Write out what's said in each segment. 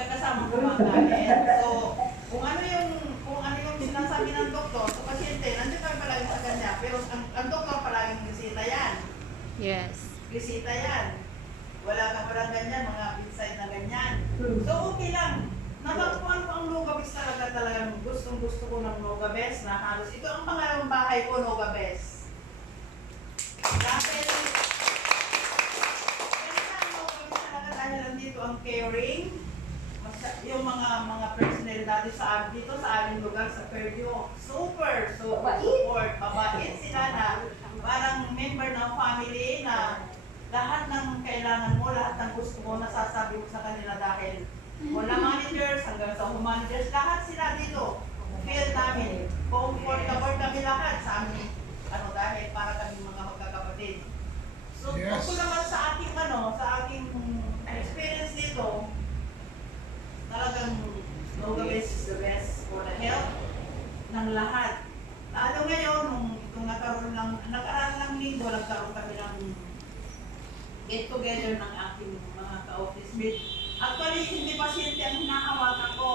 magkakasama kumakain. So, kung ano yung sinasabi ng doktor sa pasyente, nandun kami palagi sa kanya. Pero ang doktor palaging bisita yan. Yes. Bisita yan. Wala ka parang ganyan, mga inside na ganyan. So, okay lang. Nabakuan ko ang Nogabes talagang gustong-gusto ko ng Nogabes na halos. Ito ang pangalawang bahay ko, Nogabes. Dahil, dahil nandito ang caring, yung mga personnel dati dito sa aming lugar sa Fairview, super support, mabait sila na parang member ng family na lahat ng kailangan mo, lahat ng gusto mo, nasasabi mo sa kanila dahil wala managers hanggang sa home managers, lahat sila dito. Feel namin, comfortable kami lahat sa amin, dahil para kami mga magkakapatid. So, yes. Ako naman sa aking experience dito, talagang Nogabes is the best for the health ng lahat. Lalo ngayon, nung nakaraan lang linggo, nagkaroon kami ng get-together ng aking mga ka-office mate. Actually, hindi pasyente ang hinahawakan ko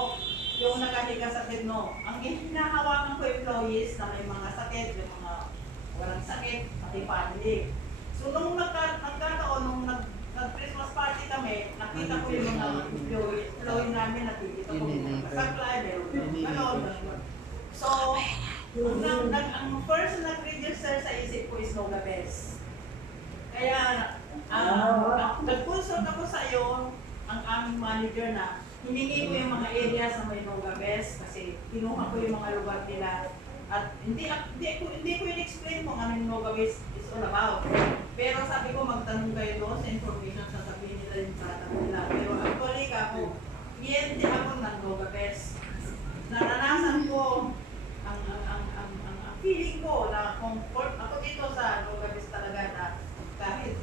yung nakahiga sa bed, no. Ang hinahawakan ko employees na may mga sakit, may mga walang sakit, pati family. So, nung nagkataon, nung nag-Christmas party kami, nakita ko yung mga employee namin, nakikita ko yung mga saklay, meron. So, ang first na nag-register sa isip ko is Nogabes. Kaya, nag-consult ako sa iyo, ang aming manager na hiningi ko yung mga areas na may Nogabes kasi kinuha ko yung mga lugar nila. At hindi ko in-explain kung ano yung Nogabes is all about. Pero sabi ko, magtanong kayo doon sa information, sasabihin nila yung tatanong nila. Pero actually, kliyente ako ng Nogabes. Naranasan ko, ang feeling ko na comfort ako dito sa Nogabes talaga na kahit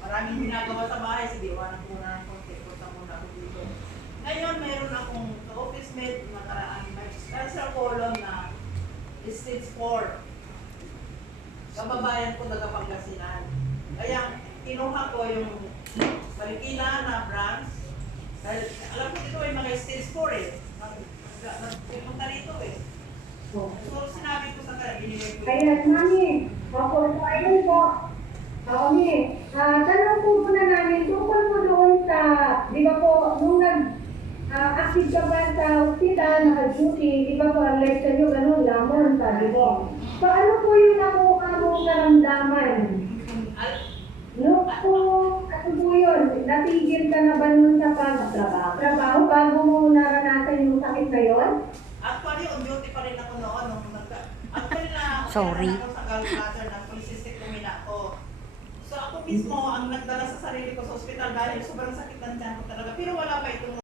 maraming ginagawa sa bahay, sige, iwanan muna ng konti, punta muna ako dito. Ngayon, mayroon akong office mate, nakaraan, may special column na stage 4. Kababayan ko taga Pangasinan. Kaya, kinuha ko yung Marikina na branch. Dahil, alam ko dito may mga stage 4 eh. Nagpunta dito eh. So, sinabi ko sa kanya, binigay ko. Kaya, mami, ako po. Mami, tanong po na namin, tungkol po doon sa, di ba po, nung active ka ba sa hospital, naka-duty, di ba po, like sa inyo, gano'n, lamon, sabi ko. So, ano po yung nakuha mong karamdaman? No po, ano po yun? Natigil ka na ba nun sa pagtrabaho bago mo naranasan yung sakit na yun? Actually, on duty pa rin ako noon. Actually, Sorry. ako sa gallbladder ng polycystic ako. So, ako mismo ang nagdala sa sarili ko sa ospital dahil sobrang sakit ng tiyan ko talaga. Pero wala pa itong